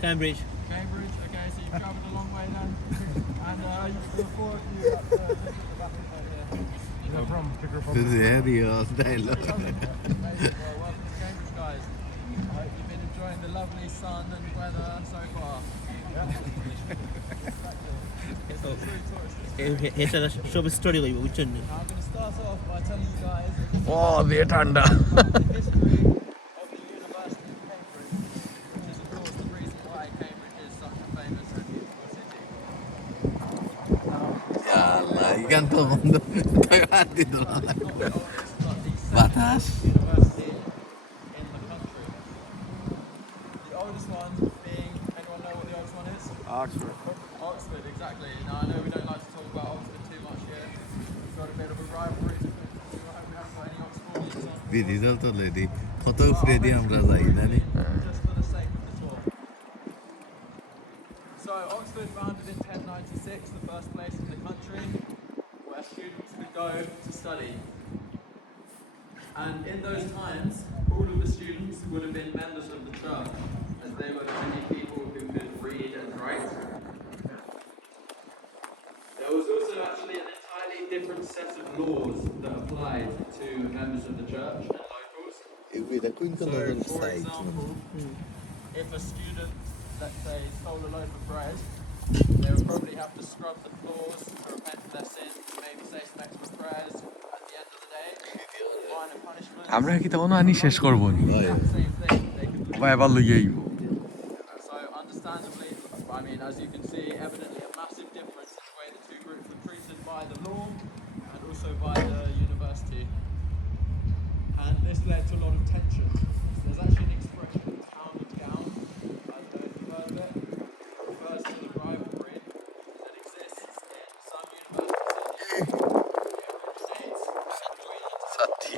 Cambridge. Cambridge, okay, so you've travelled a long way then. And you look forward to visit the back here. No problem. Pick her up. This is dialogue. Amazing. Well, welcome to Cambridge, guys. I hope you've been enjoying the lovely sun and weather so far. It's a true tourist experience. It's a shop story like which one? Now, I'm going to start off by telling you guys a little Oh, the thunder. about the history of the University of Cambridge, which is of course the reason why Cambridge is such a famous and beautiful city. Yalla, ikan to bondo. Tayo dito lang. It's not the oldest, but the Batas. second university in the country. The oldest one being, anyone know what the oldest one is? Oxford. Oxford, exactly. Now I know we don't like to talk about Oxford too much here. We've got a bit of a rivalry to it. I hope we haven't got any Oxfordians on. Video to lady. Photo Freddy আমরা যাই না নি? Just for the sake of the tour. So Oxford founded in 1096, the first place in the country where students could go to study. And in those times, all of the students would have been members of the church, as they were the only people who could read and write. There was also actually an entirely different set of laws that applied to members of the church and locals. এটা কোন So, কোন for site? example, if a student, let's say, stole a loaf of bread, they would probably have to scrub the floors to repent of their sins, maybe say some extra prayers at the end of the day, fine and punishment. আমরা কি তখন আনি শেষ করব নি Exact same thing. They could lose. বা এবার লই যাইব So, understandably, I mean, as you can see, evidently a massive difference in the way the two groups were treated by the law and also by the university. And this led to a lot of tension. So there's actually an expression, town and gown. I don't know if you've heard of it. It refers to the rivalry that exists in some universities in States. সাথী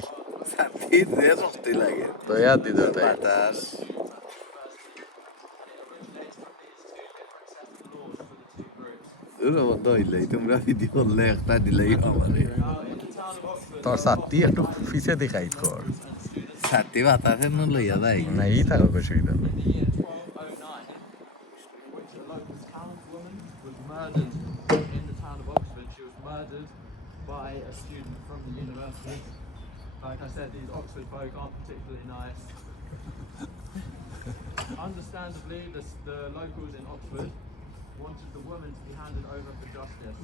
সাথী যে সস্তি লাগে। তো ইয়াদ দিতে তাই বাতাস। ওরা বন্ধ হইলেই তোমরা ভিডিও করলে একটা দিলেই আমারে। তোর সাথী একটু পিছে দেখাই কর সাথী বাতাসের নো লইয়া যাই। নাই থাকো অসুবিধা নেই In the year 1209, in which a local townswoman was murdered in the town of Oxford. She was murdered by a student from the university. Like I said, these Oxford folk aren't particularly nice. Understandably, the locals in Oxford wanted the woman to be handed over for justice.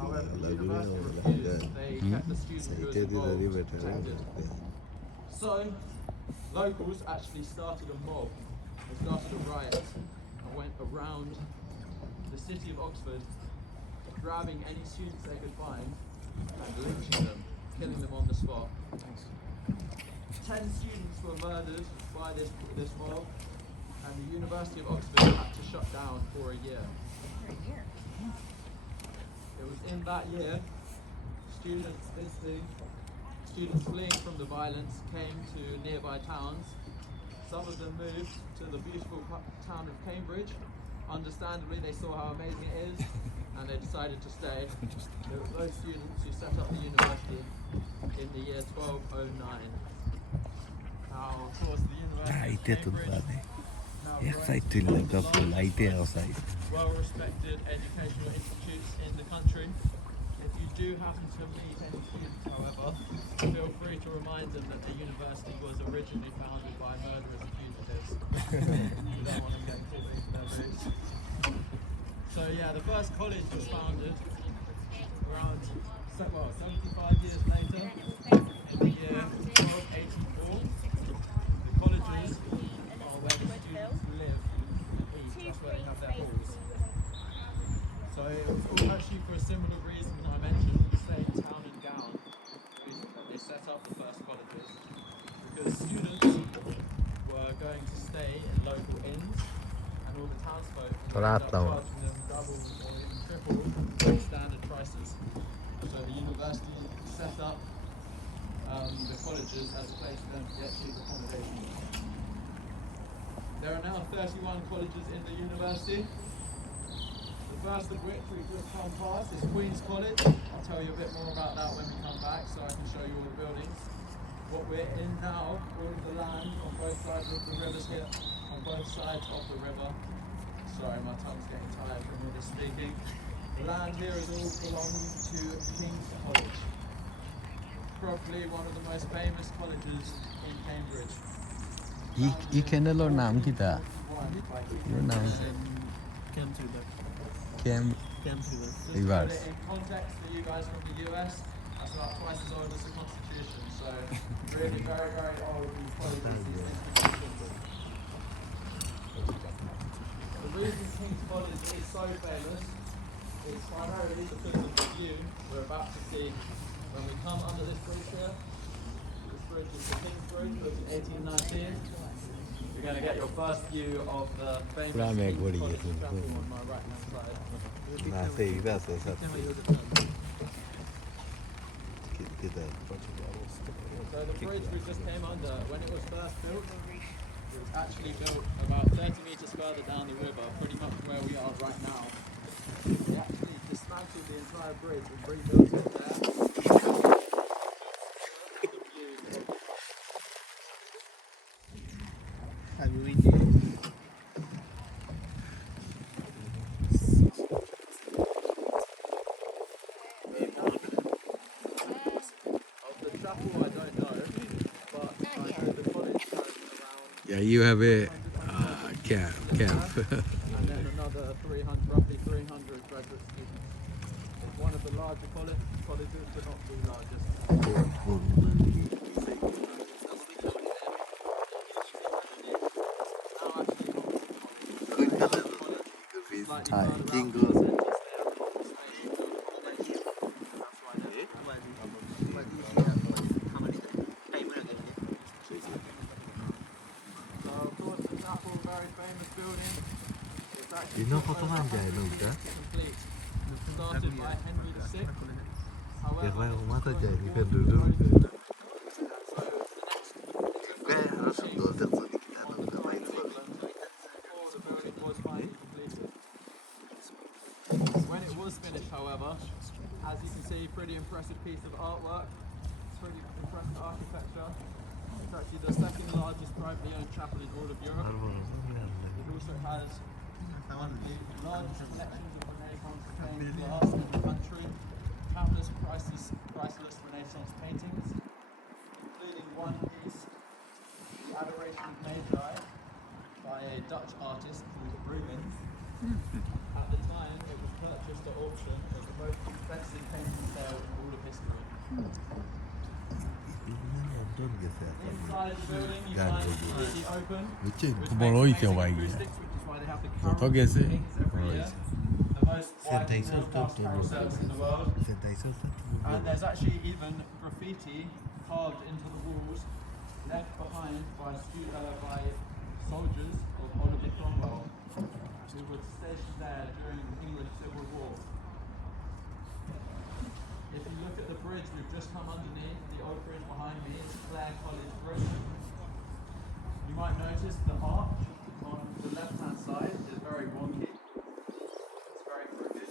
However, the university refused. They kept the student who was involved protected. So, locals actually started a mob. They started a riot and went around the city of Oxford, grabbing any students they could find and lynching them, killing them on the spot. 10 students were murdered by this mob, and the University of Oxford had to shut down for a year. It was in that year, students fleeing from the violence came to nearby towns. Some of them moved to the beautiful town of Cambridge. Understandably, they saw how amazing it is, and they decided to stay. There were those students who set up the university in the year 1209. Now, of course, the University of Cambridge, now এক side তুললে কাপড় লাইটে আসাই। well-respected educational institutes in the country. If you do happen to meet any students, however, feel free to remind them that the university was originally founded by murderers and fugitives. You don't want them getting too big for their boots. So yeah, the first college was founded around 75 years later, in the year 1284. The colleges are where the students live and eat. That's where they have their halls. So it was all actually for a similar reason I mentioned, the same town and gown. They set up the first colleges because students were going to stay in local inns, and all the townsfolk ended up charging them double or even triple their standard prices. So the university set up the colleges as a place for them to get cheap accommodation. There are now 31 colleges in the university. The first of which we've just come past is Queen's College. I'll tell you a bit more about that when we come back so I can show you all the buildings. What we're in now, all of the land on both sides of the rivers here, on both sides of the river. Sorry, my tongue's getting tired from all this speaking. The land here is all belonging to King's College. Probably one of the most famous colleges in Cambridge. ই ক্যান্ডেলর নাম কি তা এর নাম Cam through that. Cam Cam through that. Just to Reverse. put it in context for you guys from the US, that's about twice as old as the Constitution. So really very, very old these colleges, these institutions. The reason King's College is so famous is primarily because of the view we're about to see when we come under this bridge here. This bridge is the King's Bridge, built in 1819. You're going to get your first view of the famous King's College chapel on my right hand side. না সেই আছে sir So the bridge we just came under, when it was first built, it was actually built about 30 metres further down the river, pretty much where we are right now. They actually dismantled the entire bridge and rebuilt it there. Have you been Of the chapel, I don't know, but I know the college has around Yeah, you have a camp. and then another 300, roughly 300 graduate students. It's one of the larger colleges, but not the largest. So of course the chapel, very famous building. It's actually complete. Started by Henry VI. However, when it was finished, however, as you can see, pretty impressive piece of artwork. Pretty impressive architecture. It's actually the second largest privately owned chapel in all of Europe. It also has one of the largest collections of Renaissance stained glass in the country, countless priceless Renaissance paintings, including one piece, The Adoration of Magi, by a Dutch artist called Rubens. At the time, it was purchased at auction as the most expensive painting sale in all of history. Inside the building, you find it completely open, which makes amazing acoustics, which is why they have the carols every year. The most widely broadcast carousels in the world. And there's actually even graffiti carved into the walls, left behind by soldiers of Oliver Cromwell, who were stationed there during the English Civil War. If you look at the bridge we've just come underneath, the old bridge behind me, it's Clare College Bridge. You might notice the arch on the left-hand side is very wonky. It's very crooked.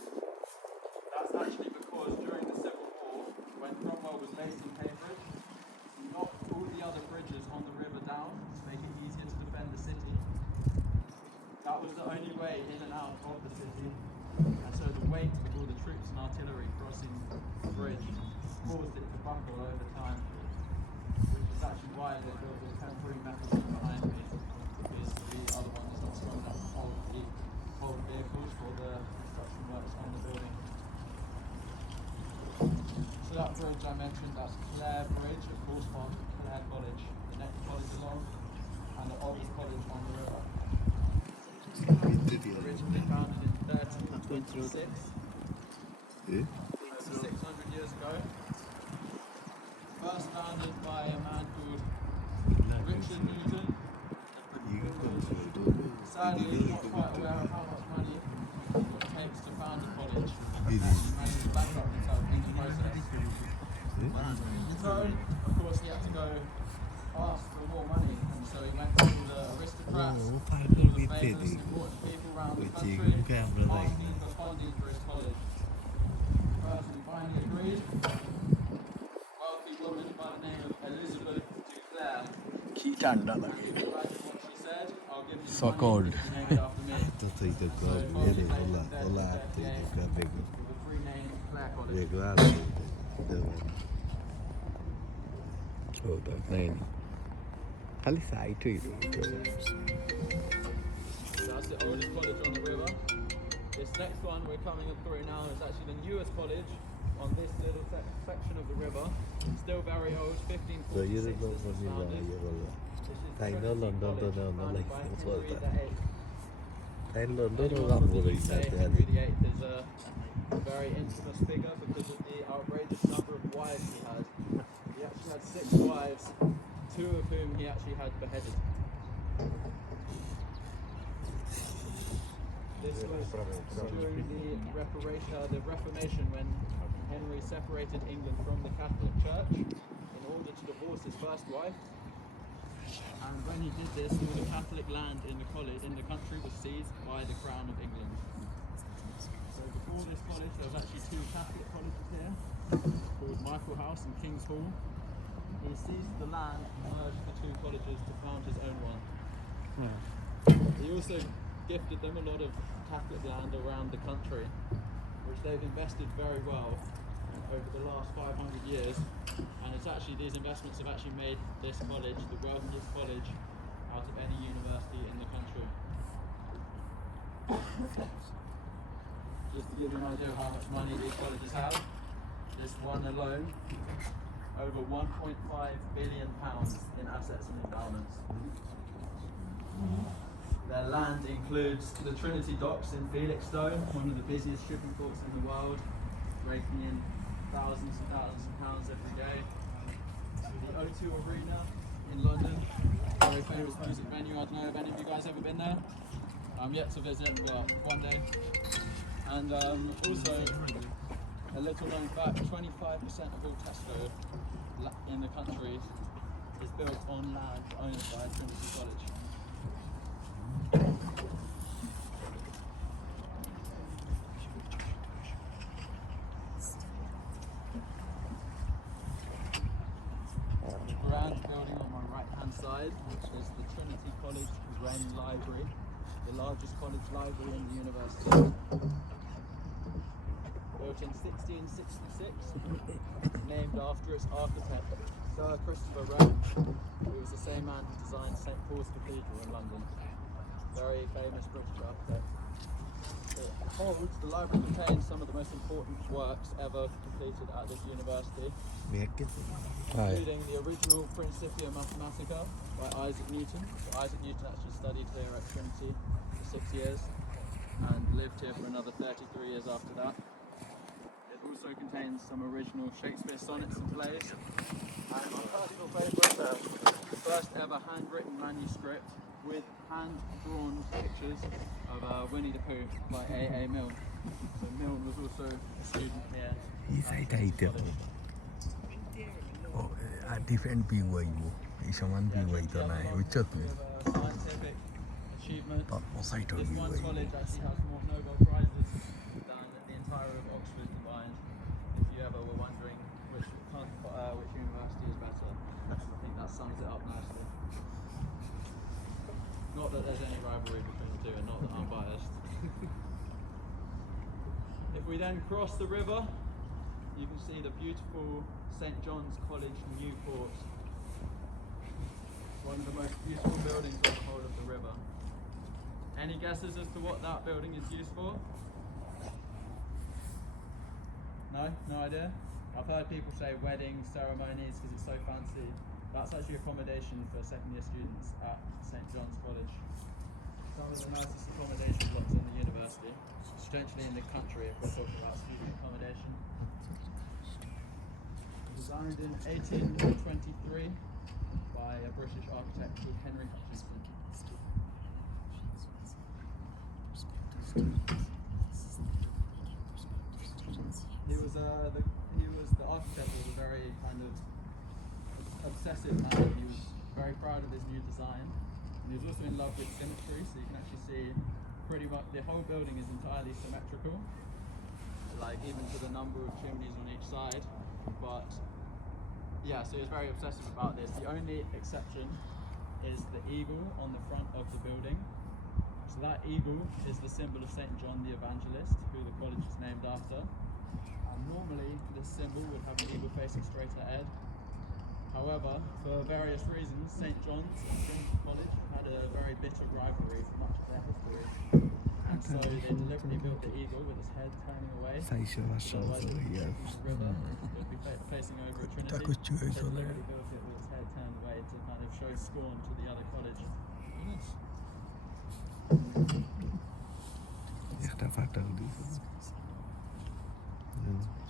That's actually because during the Civil War, when Cromwell was based in Cambridge, he knocked all the other bridges on the river down to make it easier to defend the city. That was the only way in and out of the city. And so the weight of all the troops and artillery crossing the bridge caused it to buckle over time, which is actually why they built the temporary mechanism behind me, because the other one is not strong enough to hold vehicles for the construction works on the building. So that bridge I mentioned, that's Clare Bridge, of course, from Clare College, the next college along, and the oldest college on the river. Originally founded in 1326, over 600 years ago. First founded by a man called Richard Newton. Sadly, not quite aware of how much money it takes to found a college. He managed to bankrupt himself in the process. So, of course, he had to go ask for more money, and so he went to the aristocrats, all the famous important people around the country, asking for funding for his college. First, he finally agreed. Wealthy woman by the name of Elizabeth Duclair. কি ঠান্ডা Can লাগে you imagine what she said? I'll give So cold. to name it after me. તો થઈ તો So એને college Ola is Ola named થઈ after ગયું ભેગું with the three names Clare College. ભેગું આ Oh, that's nice. ખાલી સાઈટ હોઈ So that's the oldest college on the river. This next one we're coming up through now is actually the newest college on this little section of the river. Still very old, 1546 તો એ this રીતનો was બની founded. જાય બોલો This is તાઈ ન Trinity London તો College, ન founded like by શું Henry બોલતા VIII. તાઈ London Anyone Ram from the બોલી UK, જાતે Henry VIII is a very infamous figure because of the outrageous number of wives he had. He actually had 6 wives, 2 of whom he actually had beheaded. This was during the Reformation when Henry separated England from the Catholic Church in order to divorce his first wife. And when he did this, all the Catholic land in the country was seized by the Crown of England. So before this college, there was actually 2 Catholic colleges here, called Michael House and King's Hall. He seized the land and merged the 2 colleges to found his own one. He also gifted them a lot of Catholic land around the country, which they've invested very well over the last 500 years. And it's actually, these investments have actually made this college the wealthiest college out of any university in the country. Just to give you an idea of how much money these colleges have, this one alone, over £1.5 billion in assets and endowments. Their land includes the Trinity Docks in Felixstowe, one of the busiest shipping ports in the world, raking in thousands and thousands of pounds every day. The O2 Arena in London, very famous music venue. I don't know if any of you guys ever been there. I'm yet to visit, but one day. And also, a little known fact, 25% of all Tesco in the country is built on land owned by Trinity College. The grand building on my right hand side is the Trinity College Wren Library, the largest college library in the university. Built in 1666, named after its architect, Sir Christopher Wren, who was the same man who designed St Paul's Cathedral in London. Very famous British architect. The library contains some of the most important works ever completed at this university, including the original Principia Mathematica by Isaac Newton. So Isaac Newton actually studied here at Trinity for 6 years and lived here for another 33 years after that. It also contains some original Shakespeare sonnets and plays, and my personal favourite, the first ever handwritten manuscript with hand-drawn pictures of Winnie the Pooh by A.A. Milne. So Milne was also a student here. ಈ site ಐತೆ આ different બી હોય એ સમાન બી હોય તો ના ઉચ્ચત ને Scientific achievement. Site This બી one હોય college actually has more Nobel Prizes than the entire of Oxford combined. If you ever were wondering which university is better, I think that sums it up nicely. Not that there's any rivalry between the 2, and not that I'm biased. If we then cross the river, you can see the beautiful St John's College, Newport. One of the most beautiful buildings on the whole of the river. Any guesses as to what that building is used for? No? No idea? I've heard people say weddings, ceremonies, because it's so fancy. That's actually accommodation for second year students at St John's College. Some of the nicest accommodation blocks in the university, potentially in the country if we're talking about student accommodation. Designed in 1823 by a British architect called Henry Hutchinson. The architect was a very kind of obsessive man. He was very proud of his new design. And he was also in love with symmetry, so you can actually see pretty much the whole building is entirely symmetrical, like even to the number of chimneys on each side. But yeah, so he was very obsessive about this. The only exception is the eagle on the front of the building. So that eagle is the symbol of St. John the Evangelist, who the college is named after. And normally this symbol would have an eagle facing straight ahead. However, for various reasons, St. John's and Trinity College had a very bitter rivalry for much of their history. And so they deliberately built the eagle with its head turning away. Otherwise the river would be facing over at Trinity. They deliberately built it with its head turned away to kind of show scorn to the other college.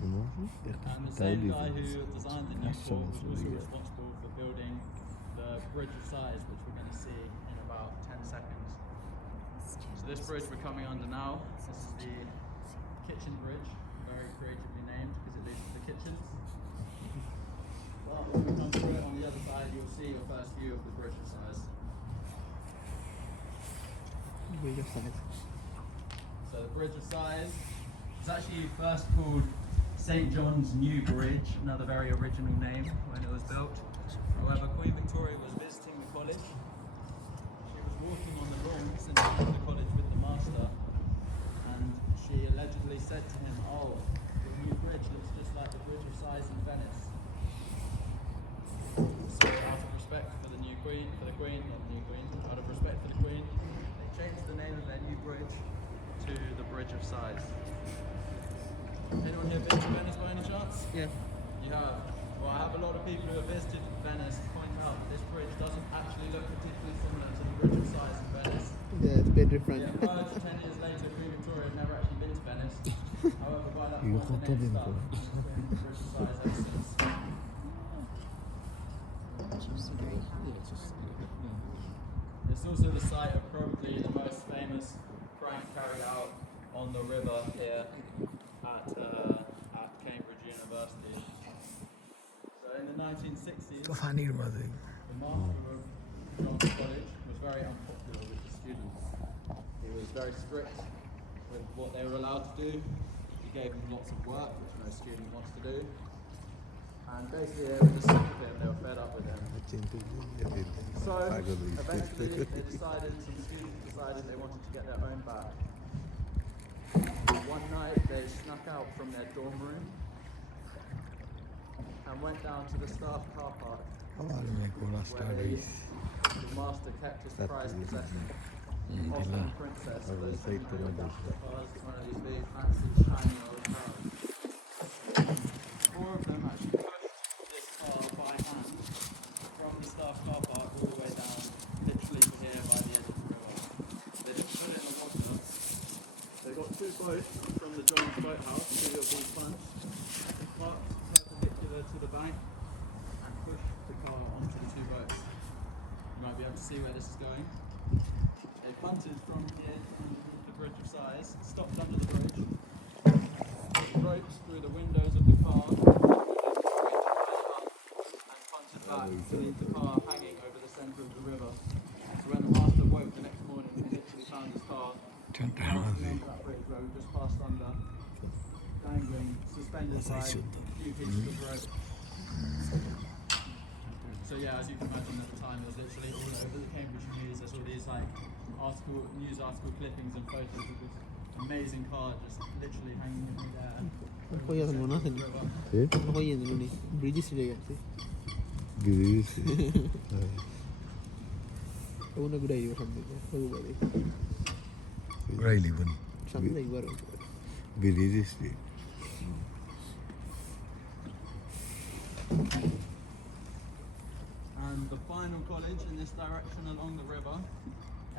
And the same guy who designed the new port was also responsible for building the Bridge of Sighs, which we're going to see in about 10 seconds. So this bridge we're coming under now, this is the kitchen bridge, very creatively named because it leads to the kitchens. Well, when we come through it on the other side, you'll see your first view of the Bridge of Sighs. Bridge of Sighs. So the Bridge of Sighs is actually first called St. John's New Bridge, another very original name when it was built. However, Queen Victoria was visiting the college. She was walking on the lawns in front of the college with the master, and she allegedly said to him, "Oh, the new bridge looks just like the Bridge of Sighs in Venice." So out of respect for the Queen, out of respect for the Queen, they changed the name of their new bridge to the Bridge of Sighs. Anyone here been to Venice by any chance? Yeah. You have? Well, I have a lot of people who have visited Venice point out that this bridge doesn't actually look particularly similar to the Bridge of Sighs in Venice. Yeah, it's a bit different. Yeah, 10 years later, Queen Victoria had never actually been to Venice. However, by that point, the name stuck. It's been the Bridge of Sighs ever since. It's also the site of probably the most famous prank carried out on the river here at Cambridge University. So in the 1960s, the master of John's College was very unpopular with the students. He was very strict with what they were allowed to do. He gave them lots of work, which no student wants to do. And basically they were just sick of him, they were fed up with him. So eventually some students decided they wanted to get their own back. One night they snuck out from their dorm room and went down to the staff car park where the master kept his prized possession, Oscar and Princess, those cars, one of these big fancy shiny old cars. Four of them actually pushed this car by hand from the staff car park all the way down, literally to here by the edge of the river. They didn't put it in the water. They got two boats from the John's boathouse, two of these punts, parked perpendicular to the bank and pushed the car onto the two boats. You might be able to see where this is going. They punted from here underneath the Bridge of Sighs, stopped under the bridge, ropes through the windows of the car, and punted back to leave the car hanging over the centre of the river. So when the master woke the next morning, he literally found his car under that bridge where we just passed under, dangling, suspended by a few pieces of rope. So yeah, as you can imagine at the time, it was literally all over the Cambridge News. There's all these like news article clippings and photos of this amazing car just literally hanging in the air. Bridges gigante. È una good idea something. Really one. Something like that. And the final college in this direction along the river,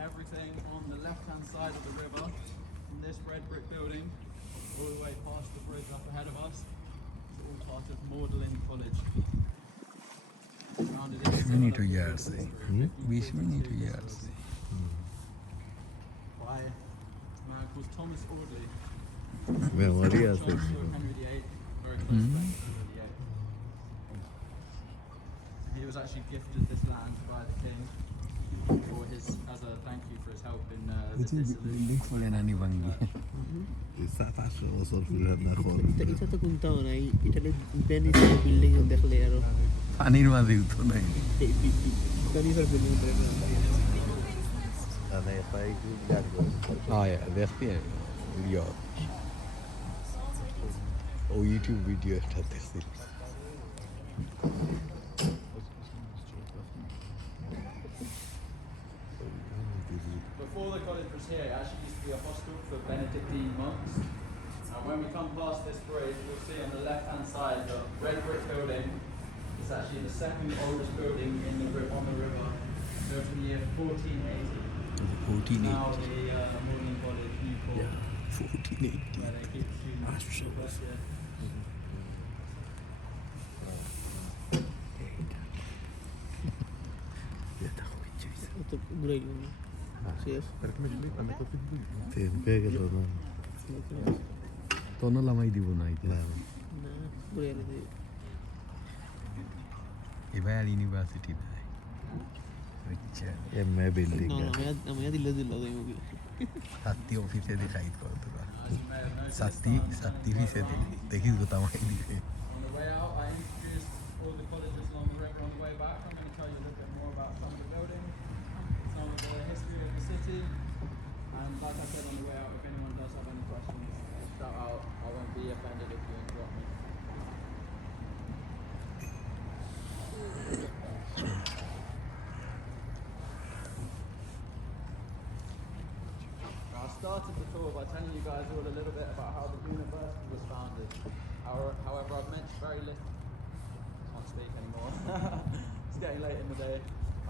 everything on the left-hand side of the river, from this red brick building, all the way past the bridge up ahead of us, is all part of Magdalen College. Minute years. 20 minute years. By a man called Thomas Audley. Memory John Stuart Henry VIII, very close friend to Henry VIII. He was actually gifted this land by the king for as a thank you for his help in the dissolution. For an animal. Ita to kung taon ay Italy Venice building ang deklarado. Panin mo dito na yun. Afghanis are building bread now. Aneh baik itu jago. Ah ya, দেখছি আমি video ও YouTube video একটা দেখছি Before the college was here, it actually used to be a hostel for Benedictine monks. And when we come past this bridge, you'll see on the left-hand side the red brick building. It's actually the second oldest building on the river, built in the year 1480. 1480 Now the Morning College, Newport, yeah 1480 where they keep students. Yeah. তো ঘুরাই দিবনি শেষ Tempe kalau non. তোনো লামাই দিব না এটা না ঘুরাই দিই এবার ইউনিভার্সিটি দেয় আচ্ছা MA building. না আমি দিলে তাই মুভি সাত্তি অফিসে দেখাই কর তোরা As you may have noticed, সাত্তি অফিসে দেখিস গো তামাই দিবে on the way out, I introduced all the colleges along the river. On the way back, I'm going to tell you a little bit more about some of the buildings, some of the history of the city, and like I said on the way out, if anyone does have any questions, shout out. I won't be offended if you interrupt me. I started the tour by telling you guys all a little bit about how the university was founded. However, I've mentioned very little. Can't speak anymore. It's getting late in the day.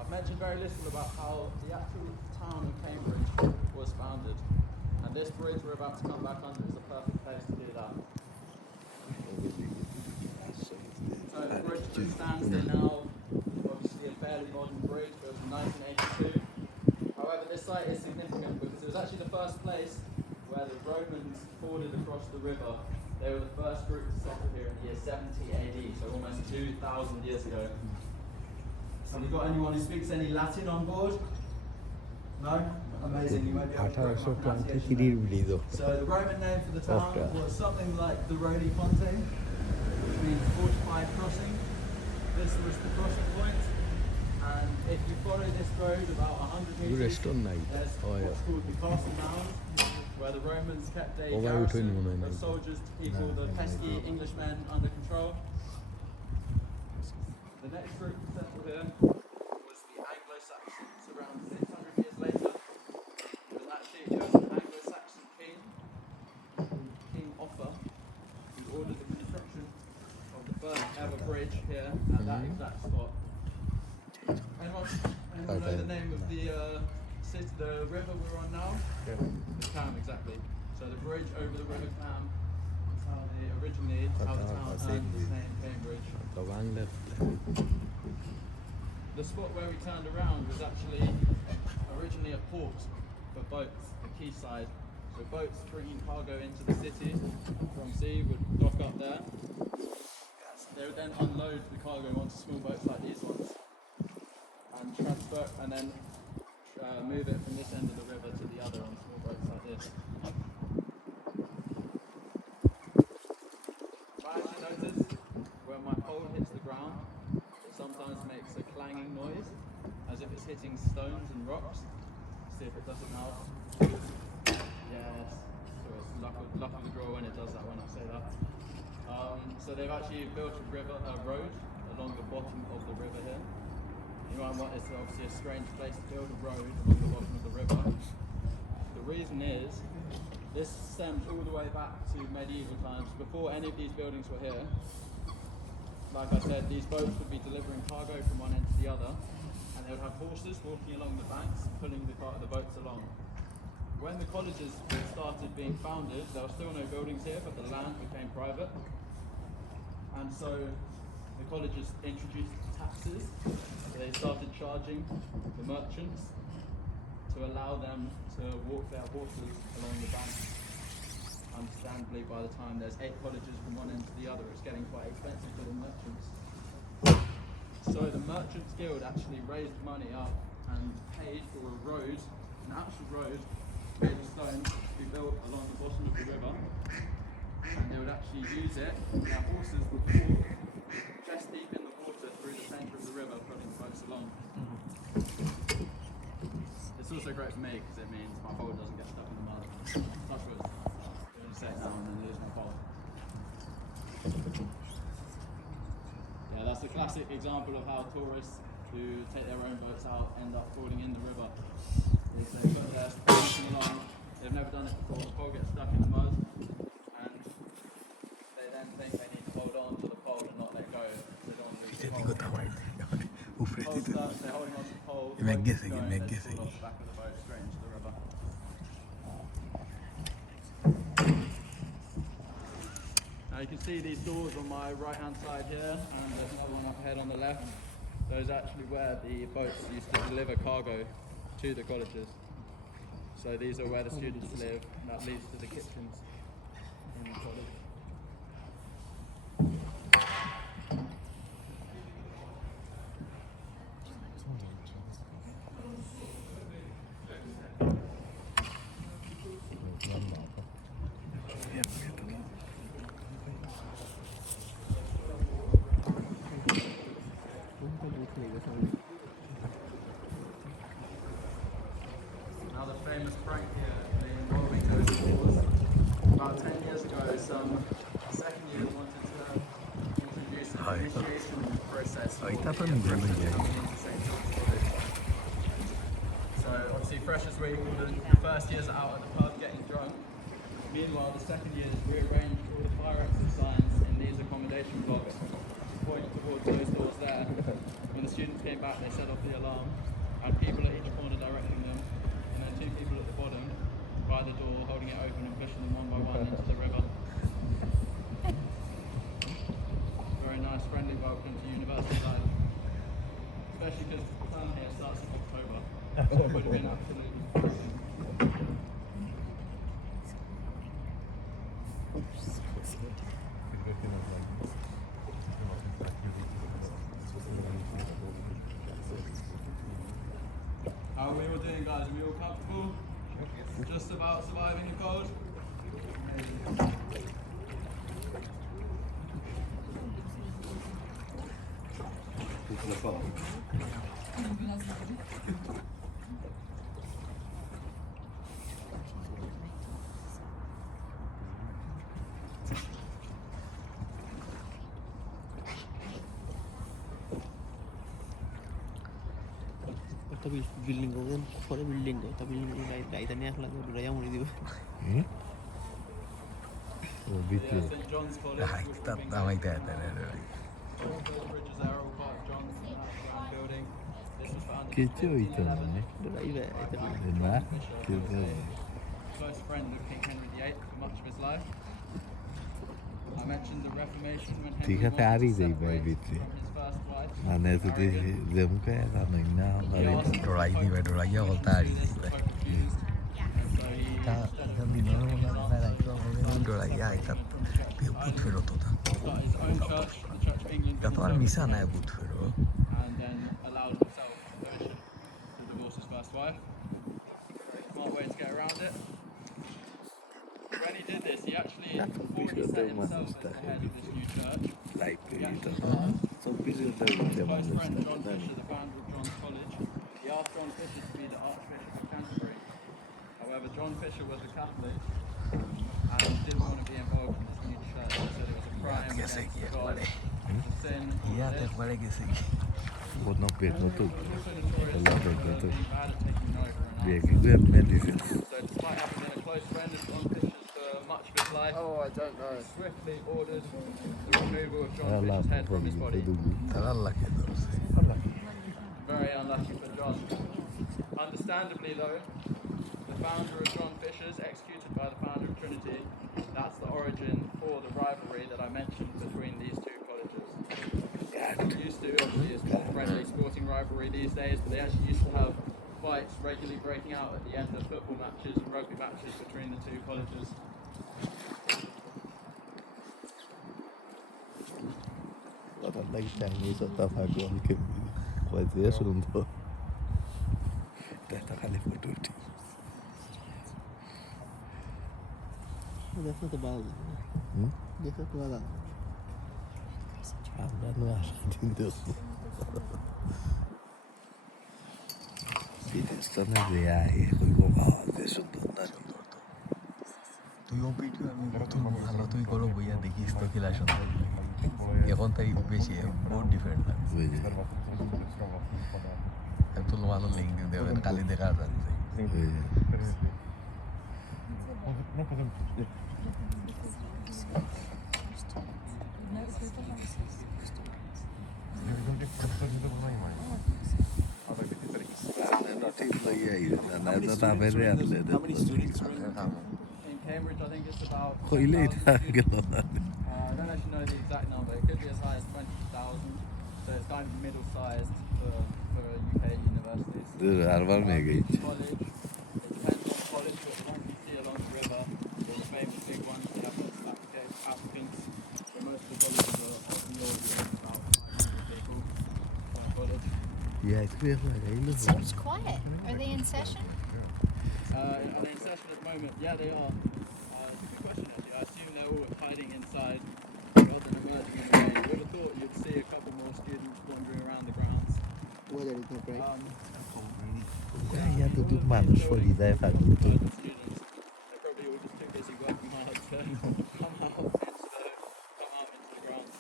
I've mentioned very little about how the actual town of Cambridge was founded. And this bridge we're about to come back under is the perfect place to do that. So the bridge that stands there now, obviously a fairly modern bridge, built in 1982. However, this site is significant because it was actually the first place where the Romans forded across the river. They were the first group to settle here in the year 70 AD, so almost 2,000 years ago. Have you got anyone who speaks any Latin on board? No? Amazing, you won't be able to correct my pronunciation there. So the Roman name for the town was something like the Rodi Punting, which means fortified crossing. This was the crossing point. And if you follow this road about 100 meters, restaurant night. there's Oh, yeah. what's called the Castle Mound, where the Romans kept a Oh, why would garrison we know of that? soldiers to keep all the pesky Englishmen under control. The next group to settle here was the Anglo-Saxons around 600 years later. It was an Anglo-Saxon king, King Offa, who ordered the construction of the first ever bridge here at that exact spot. Anyone know the name of the river we're on now? Yeah. The Cam, exactly. So the bridge over the River Cam is how the town earned its name, Cambridge. তো Bangla The spot where we turned around was actually originally a port for boats, a quayside. So boats bringing cargo into the city from sea would dock up there. They would then unload the cargo onto small boats like these ones and transfer and then move it from this end of the river to the other on small boats like this. I actually noticed when my pole hits the ground, it sometimes makes a clanging noise as if it's hitting stones and rocks. See if it does it now. Yes. So it's luck of the draw when it does that when I say that. So they've actually built a road along the bottom of the river here. You might want, it's obviously a strange place to build a road along the bottom of the river. The reason is, this stems all the way back to medieval times. Before any of these buildings were here, like I said, these boats would be delivering cargo from one end to the other, and they would have horses walking along the banks, pulling the boats along. When the colleges started being founded, there were still no buildings here, but the land became private. And so the colleges introduced taxes. So they started charging the merchants to allow them to walk their horses along the bank. Understandably, by the time there's 8 colleges from one end to the other, it's getting quite expensive for the merchants. So the Merchants Guild actually raised money up and paid for a road, an actual road made of stone to be built along the bottom of the river. And they would actually use it, their horses would walk chest deep in the water through the centre of the river, pulling the boats along. also great for me because it means my pole doesn't get stuck in the mud. Touch wood. I'm gonna set it down and then lose my pole. Yeah, that's a classic example of how tourists who take their own boats out end up falling in the river. Is they put their boat along, they've never done it before, the pole gets stuck in the mud, and they then think they need to hold on to the pole and not let go. They don't want to lose the pole. Pole stuck, they're holding on to the pole, the boat keeps going, they just fall off the back of the boat straight into the river. Now you can see these doors on my right hand side here, and there's another one up ahead on the left. Those are actually where the boats used to deliver cargo to the colleges. So these are where the students live, and that leads to the kitchens in the college. Now the famous prank here, the involving those doors. About 10 years ago, some second year wanted to introduce an initiation process for the coming into St. John's College. So obviously Freshers Week, all the first years are out at the pub getting drunk. Meanwhile, the second years rearranged all the fire exit signs in these accommodation blocks, pointing towards those doors there. When the students came back, they set off the alarm, had people at each corner directing them, and then two people at the bottom by the door holding it open and pushing them one by one into the river. Very nice, friendly welcome to university life. Especially because the term here starts in October. So it would have been absolutely freezing. How are we all doing, guys? Are we all comfortable? Just about surviving the cold? Tapi building ko kan, for the building ko, tapi yung dahil niya lang ko daya mo di ba? Oh, bitte. St. John's College. Stop namai tayar. All the bridges there are all part of John's building. This was founded in Kecil itu 1511. namanya. Dahil iba ito lang. Benar? Kecil. Close friend of King Henry VIII for much of his life. I mentioned the Reformation when Henry Tiga wanted hari to deh, separate baby. from his first wife. Mana itu di jam kayak mana now? Hari dorai ni dorai ya kalau tadi. Kita kami normal mana itu dorai ya kita put fero tu dah. Started his own church, the Church of England. Kita orang misa na put fero. And then allowed himself permission to divorce his first wife. Smart way to get around it. When he did this, he actually already set himself as the head of this new church. Like He itu. actually So busy dah his macam close mana friend John sekarang. Fisher, the founder of John's College, he asked John Fisher to be the Archbishop of Canterbury. However, John Fisher was a Catholic and didn't want to be involved in this new church. He said it was a crime against God, a sin. Iya, this. terpaling ke sini. Buat nopo tu. He was also notorious for being bad at taking no for an Dia answer. gitu medicine. So despite having been a close friend of John Fisher's for much of his life, I don't know. he swiftly ordered the removal of John Fisher's head from his body. Terlalu terus. Very unlucky for John. Understandably though, the founder of John Fisher's executed by the founder of Trinity. That's the origin for the rivalry that I mentioned between these two colleges. Used to, obviously it's more friendly sporting rivalry these days, but they actually used to have fights regularly breaking out at the end of football matches and rugby matches between the two colleges. Orang lagi canggih serta fakuan ke kuasa suntuk. Dah tak kali foto tu. That's not the ball. That's not the ball. Ada luar tindas. Filistin'e veya koyma desun bunlar. তুই OPT আমি তুই ভালো তুই করো বইয়া দেখিস তো খেলা সুন্দর এখন তাই বেশি বহুত ডিফারেন্ট লাগে বুঝলি তোর ভালো লিঙ্ক দেবেন কালি দেখা যাচ্ছে How many students are in In Cambridge, I think it's about. Koyla 10,000 ithal students. gelo. I don't actually know the exact number. It could be as high as 20,000. So it's kind of middle-sized for UK universities. Dur arvar mı Each geç? college, it depends on the college, but the ones you see along the river, or the famous big ones, they have lots of applicants. So most of the colleges are in the order of about 500 people per college. Ya ekmek var ya. It seems quiet. Are they in session? Are they in session at the moment? Yeah, they are. It's a good question, actually. I assume they're all hiding inside rather than emerging in the way. You would have thought you'd see a couple more students wandering around the grounds. weather is not right? Ya tutup মানুষ ফরিদায় ফাগল তো The students, they're probably all just too busy working hard to come out into the grounds.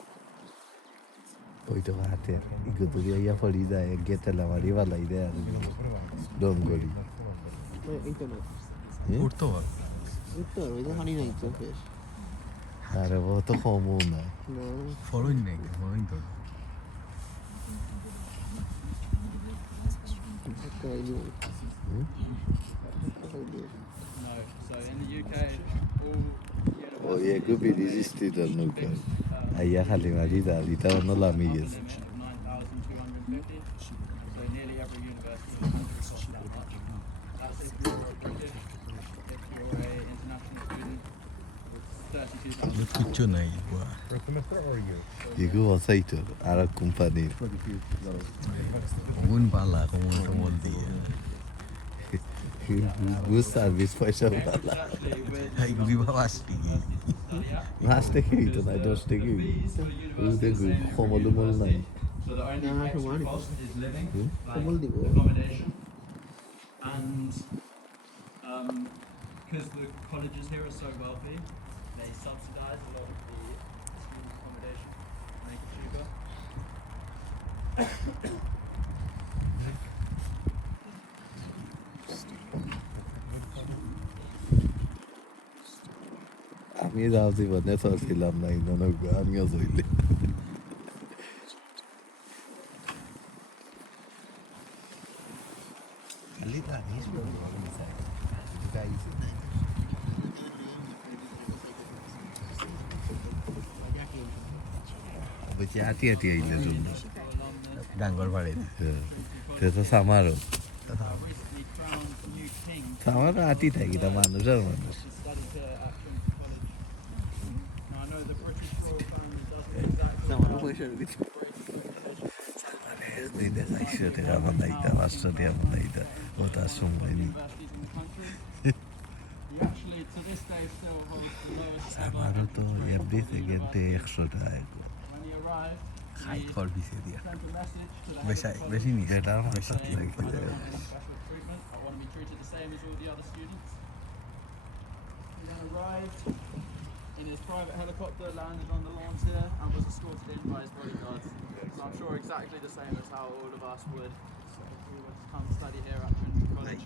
ওই তো হাতে ego তো ইয়া ফরিদায় গেতে Lamari वाला idea ডোম গলি এই তো না উঠতে পার উত্তর ওই যে হানি নাই তো ফেস আরে ও তো কমও না না ফলোইং নেই ফলোইং তো একটা idea No. So in the UK, all ও ইয়ে কো বিরিজিস্তি তো নৌকা আইয়া খালি মারি দা দিতা অন্য লামি গেছে limit of 9,250. So nearly every university in the country costs that much. That's if you're a British. If you're a international student, it's 32,000. কিচ্ছু নাই ইগো ওসাইতো আর কোম্পানির ওগুন পালা কমন টমল দিয়ে গুড সার্ভিস পয়সা পালা Actually, with এই গুগি বাবা আসটি মাস থেকে তো না দোষ থেকে উঠে কমলমল নাই so the only Nah, extra come on. cost is living, কমল দিব accommodation, and because the colleges here are so wealthy, they subsidise a lot of the student accommodation, to make it cheaper. আমি যাও জীবনে তো ছিলাম না ইন্দন আমিও জইলে খালি জানিস বেঁচে আতি আতি আইলে জন্য ডাঙ্গর বাড়ি তে তো সামারও Recently crowned new king. সামারও আতি থাকি তা মানুষ আর মানুষ Studied here at Trinity College. Now I know the British royal family doesn't exactly আমার পয়সা দিচ্ছি দিতে চাইশো টাকা বানাইতা 500 টাকা বানাইতা ও তার সময় নেই universities in the country. You actually, to this day, still hold the lowest ever. আমারও তো এমডি সেকেন্ডে 100 টাকা When you arrive, খাই খর পিছিয়ে দিয়া send a message to the head বেশি of the বেশি college নি যেটা আমার saying, সাথে I লাগে don't want any special treatment. I want to be treated the same as all the other students. He then arrived in his private helicopter, landed on the lawns here, and was escorted in by his bodyguards. So I'm sure exactly the same as how all of us would if we were to come study here at Trinity College.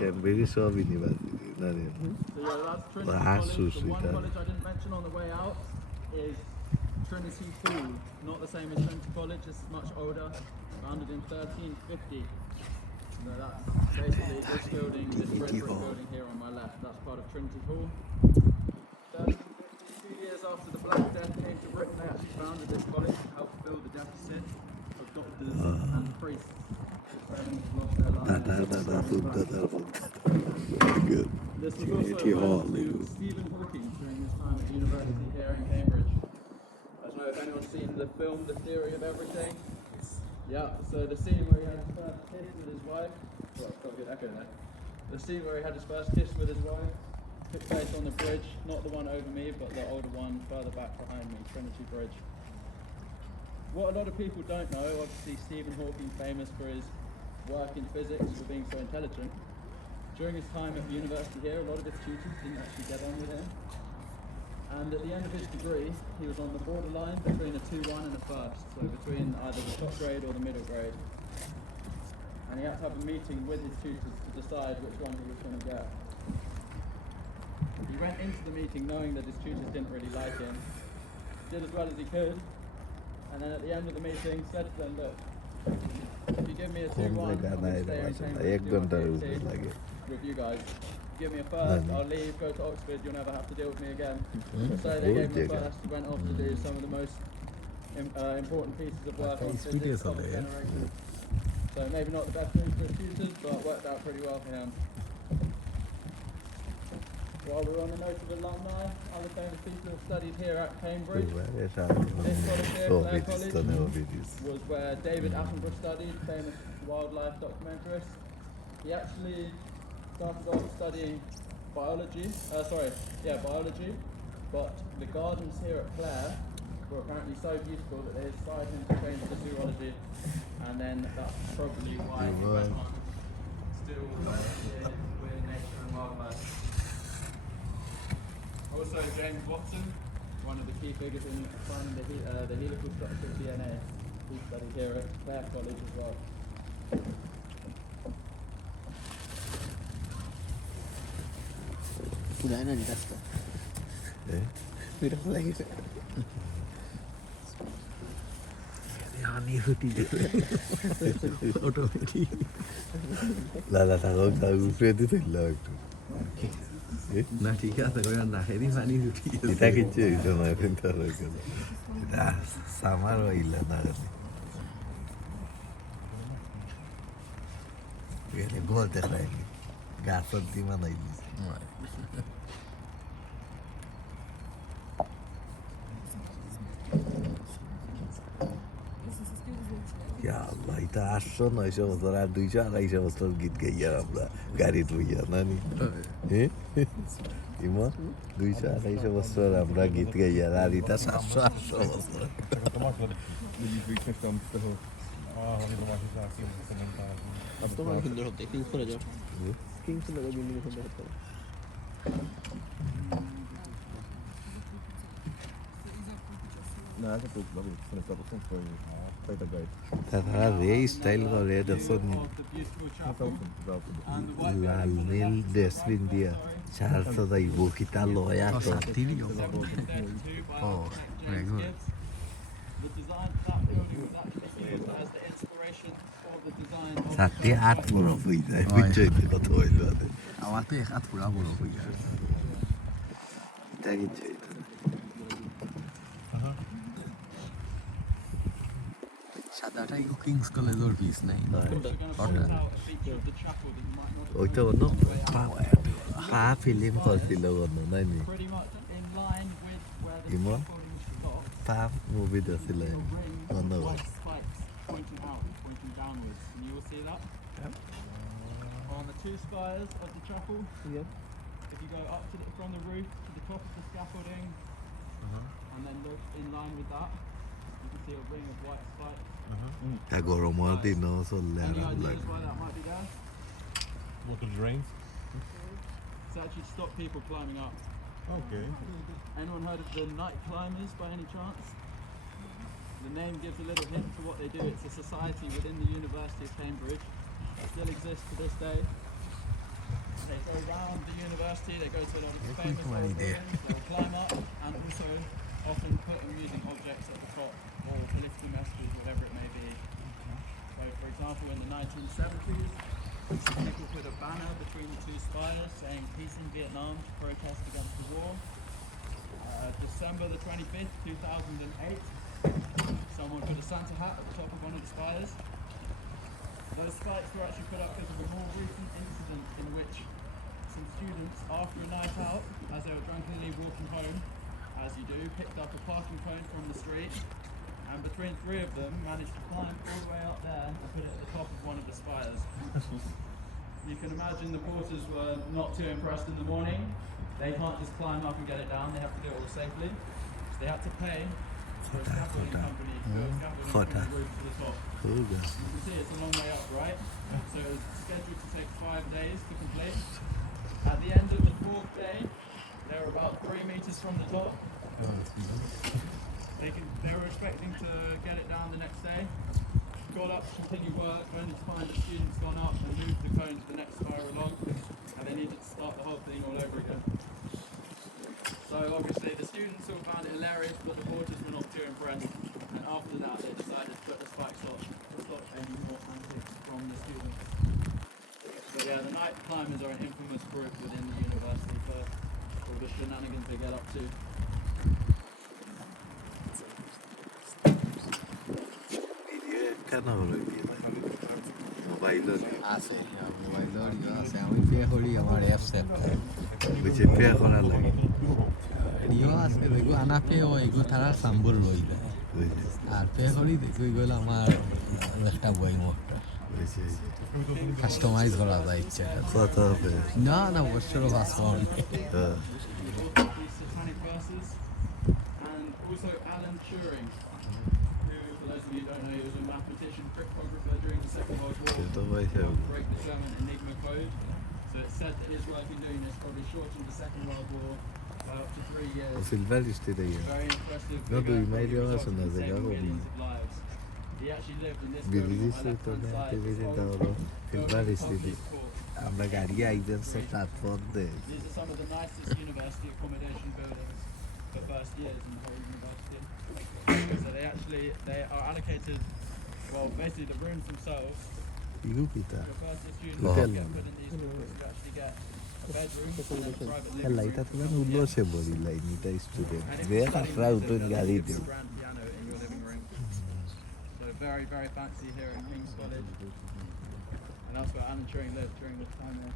Cambridge সব university না রে So yeah, that's Trinity Well, College. Asus The one with that. college I didn't mention on the way out is Trinity Hall. Not the same as Trinity College. It's much older. Founded in 1350. So that's basically this building, this red brick building here on my left. That's part of Trinity Hall. 1350, 2 years after the Black Death came to Britain, they actually founded this college to help fill the deficit of doctors and priests. Friends lost their lives. দাদা ফুক দাদার ফুক good This was Trinity also Hall, home to Stephen Hawking during his time at the university here in Cambridge. I don't know if anyone's seen the film The Theory of Everything. Yeah, so the scene where he had his first kiss with his wife. Well, got a good echo there. The scene where he had his first kiss with his wife. took place on the bridge, not the one over me, but the older one further back behind me, Trinity Bridge. What a lot of people don't know, obviously Stephen Hawking, famous for his work in physics, for being so intelligent. During his time at the university here, a lot of his tutors didn't actually get on with him. And at the end of his degree, he was on the borderline between a 2-1 and a first, so between either the top grade or the middle grade. And he had to have a meeting with his tutors to decide which one he was going to get. He went into the meeting knowing that his tutors didn't really like him, did as well as he could, and then at the end of the meeting said to them, look, if you give me a 2-1, I'm going to stay in Cambridge with you guys. Give me a first, I'll leave, go to Oxford, you'll never have to deal with me again. So they gave him a first, went off to do some of the most important pieces of work on physics of the generation. So maybe not the best news for his tutors, but worked out pretty well for him. While we're on the note of alumni, other famous people have studied here at Cambridge. This college here, Clare College, was where David Attenborough studied, famous wildlife documentarist. He actually started off studying biology, but the gardens here at Clare were apparently so beautiful that they decided him to change to zoology, and then that's probably why he went on still with nature and wildlife. Also James Watson, one of the key figures in finding the helical structure of DNA. He studied here at Clare College as well. Udah na di tas to. Udah lagi sih. Ani huti deh. Otomatis. Lala tahu itu lah itu. না ঠিক আছে কই না হেরি পানি উঠি এটা কিছু এটা না কিন্তু এটা সামার হইলা না গেলে গোল দেখাই গাছর দিমা নাই আল্লাহ এটা 800-900 বছর আর 200-250 বছর গীত গাইয়া আমরা গাড়ি লইয়া নানি ইমন 200-250 বছর আমরা গীত গাইয়া আর এটা 700-800 বছর Atau makin dorong Kings pun aja. Kings pun ada building pun ada. Nada, porque vamos, se nos está pasando foi da guide. তারা রে স্টাইল করে দেখুন লাল নীল ড্রেসবিন দিয়া চারশো যাইব কিতা লয়া তো সাথে আট বড় হয়ে যায় বুঝছই তো কত হইল আমার তো এক হাত পুরা বড় হয়ে যায় এটা কিছু সাদাটাই কিংস কলেজের পিস নাই ওই তো অন্য পা ফিল্ম করছিল অন্য নাই নি ইমন পা মুভি দেখছিল অন্য Pointing downwards. Can you all see that? Yeah. On the two spires of the chapel, if you go up from the roof to the top of the scaffolding, and then look in line with that, you can see a ring of white spikes. গরমের দিনও চললে Any আরাম ideas লাগে why that might be there? Water drains. It's actually to stop people climbing up. Okay. Anyone heard of the night climbers by any chance? The name gives a little hint to what they do. It's a society within the University of Cambridge. It still exists to this day. They go around the university, they go to a lot of the famous buildings, they'll climb up and also often put amusing objects at the top or political messages, whatever it may be. So for example in the 1970s, people put a banner between the two spires saying peace in Vietnam to protest against the war. December the 25th, 2008, someone put a Santa hat at the top of one of the spires. Those spikes were actually put up because of a more recent incident in which some students, after a night out, as they were drunkenly walking home, as you do, picked up a parking cone from the street, and between three of them managed to climb all the way up there and put it at the top of one of the spires. you can imagine the porters were not too impressed in the morning. They can't just climb up and get it down, they have to do it all safely. So they had to pay for a scaffolding company to build scaffolding from the roof to the top. 그러게. You can see it's a long way up, right? So it's scheduled to take 5 days to complete. At the end of the 4th day, they're about 3 meters from the top. They were expecting to get it down the next day. Got up to continue work, only to find the students gone up and moved the cone to the next higher along, and they needed to start the whole thing all over again. So obviously the students all found it hilarious, but the porters were not too impressed. And after that, they decided to put the spike stop to stop any more antics from the students. But yeah, the night climbers are an infamous group within the university for all the shenanigans they get up to. কেন হলো মোবাইলও আছে মোবাইলৰ ইয়ে আছে আমি pay' কৰি আমাৰ এপ চেপ বুঝে পে করা লাগে ইয়ে আছে এগুলো আনা পে' হয় এগুলো তারা চাম্বুর লৈ যায় আর পে' কৰি গৈ গ'লে আমাৰ একটা বই মোটটা কাস্টমাইজ করা যায় ইচ্ছা কত হবে না না বছরও পাঁচ pound Satanic verses, and also Alan Turing, who, for those of you who don't know, he was a mathematician, cryptographer during the Second World War. তো ভাই Helped break the German Enigma code. So it's said that his work in doing this probably shortened the Second World War by up to 3 years. Silver স্টেটে Very impressive. No, figure, do you who imagine resulted in us in saving the millions of lives. He actually lived in this বিলিজি building on my তো left-hand side. বিলিজি This তো old হলো silver building স্টেটে public court. আমরা গাড়ি আইবেন সে প্ল্যাটফর্ম দে These are some of the nicest university accommodation buildings for first years in the whole university. So they are allocated, well, basically the rooms themselves. ইগু পিতা Your first year students Hotel. get put in these rooms to actually get a bedroom and then a private living লাইটা room. তো উল্লসে বলি লাইনিটা student And if যে you're studying Katra music, উঠুন then গাড়ি there's দিন a grand piano in your living room. So very, very fancy here at King's College. And that's where Alan Turing lived during this time there.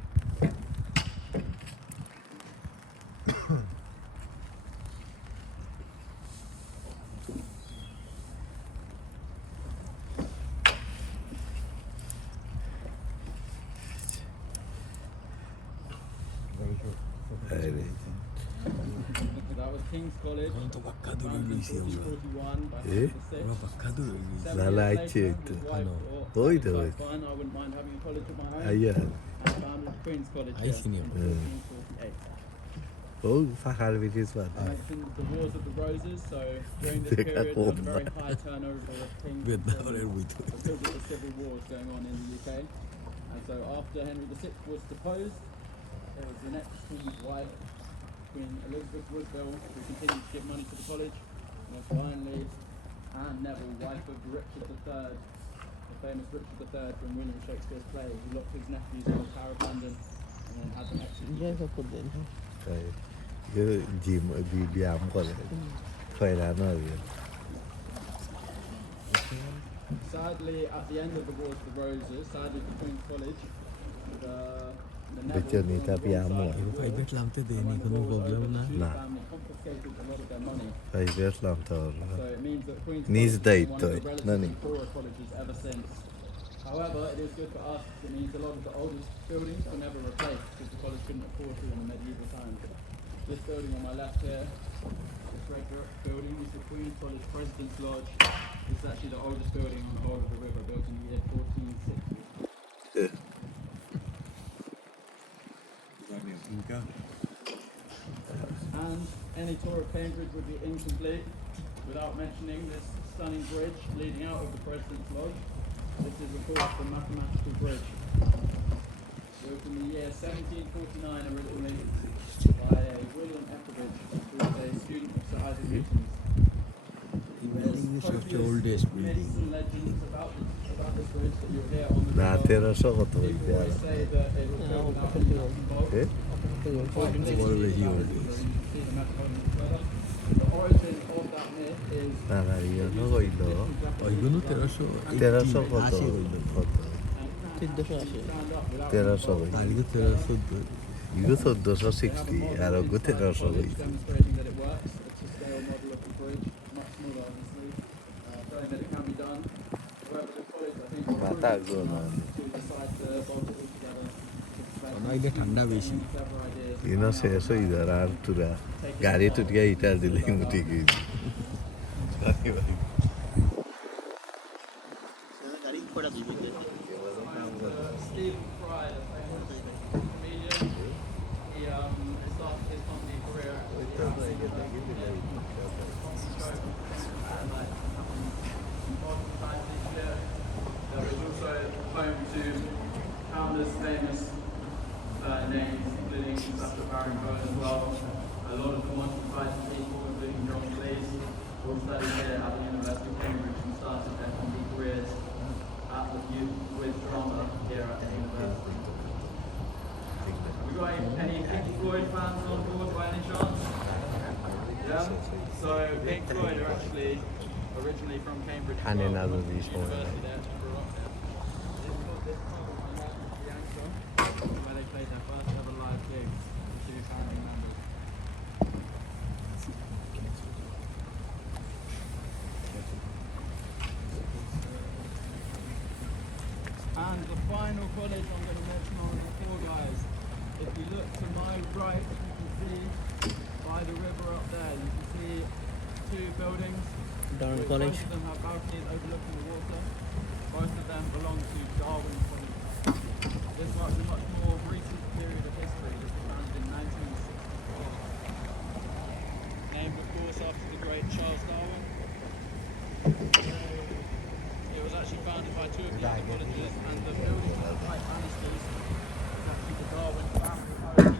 আরে That was King's College. এখন তো পাক্কা দূরে লইছি আমরা 1941 by Eh? Henry VI. আমরা পাক্কা দূরে লইছি 7 Lala years aici later, uite. his wife Ano. thought, Uite, "It's uite. fine, I wouldn't mind having a college of my own." আইয়া And founded Queen's College Ai, here senhor. in 1448. O ফাঁকার বিটিস I mentioned the Wars of the Roses, so during this They got period there was a all very high turnover of kings and বেদনাবরের বই তো because of the civil wars going on in the UK. And so after Henry VI was deposed, it was the next king's wife, Queen Elizabeth Woodville, who continued to give money to the college. And then finally, Anne Neville, wife of Richard III, the famous Richard III from William Shakespeare's play, who locked his nephews in the Tower of London and then had them executed. যাই হোক করবেন gym ব্যায়াম করে খয়রানো হবে Sadly, at the end of the Wars of the Roses, sadly for Queen's College, the Betul ni, tapi amo. Private নামতে দেয়নি কোনো problem না Nah. family confiscated a lot of their money. Private নামতে So it means that Queen's Niz College is daitto, one of the relatively nani? poorer colleges ever since. However, it is good for us. It means a lot of the oldest buildings were never replaced because the college couldn't afford to in the medieval times. This building on my left here, this red brick building, is the Queen's College President's Lodge. This is actually the oldest building on the whole of the river, built in the year 1460. And any tour of Cambridge would be incomplete without mentioning this stunning bridge leading out of the President's Lodge. This is, of course, the mathematical bridge. Built in the year 1749 originally by William Etheridge, who was a student of Sir Isaac Newton's. There's সবচেয়ে copious oldest building. medicine legends about this bridge that you'll hear on the না river. 1300 কত People হইতে always say that it was built without any nuts and bolts. Eh? বড় বেশি old is. The origin of that myth is না না ইয়ে হইল ওইগুলো 1300 1300 কত আশি হইল কত 1380 found up without 1300 হইল আগে 1314 ইগো 1460 আর ওগো 1300 হইল demonstrating that it works. It's a scale model of the bridge, much smaller obviously, showing that it can be done. However, the college, I think, মাথা গো না to decide to bolt it all together. अहिले ठन्डा बेसी हिँड शेष হয়ে যার আর তোরা গাড়ি টুটিয়া ইটার দিলে মুটি গিয়ে গাড়ি কটা দিবে Steve Fry, a famous comedian, he started his comedy career at It was also home to countless famous names, including Sacha Baron Cohen as well. A lot of the most prized people, including John Cleese, all studied here at the University of Cambridge and started their comedy careers at the with drama here at the university. We got any Pink Floyd fans on board by any chance? Yeah? So Pink Floyd are actually originally from Cambridge as And well, another from the reason. university there, to grew up there. This song on the Anchor, where they played their first ever live gig to founding members. And the final college I'm going to mention on the four guys. If you look to my right, you can see by the river up there, you can see two buildings. Darwin Both College. of them have balconies overlooking the water. Both of them belong to Darwin College. This marks a much more recent period of history. This was founded in 1964. Named, of course, after the great Charles Darwin. It was actually founded by two of the other colleges and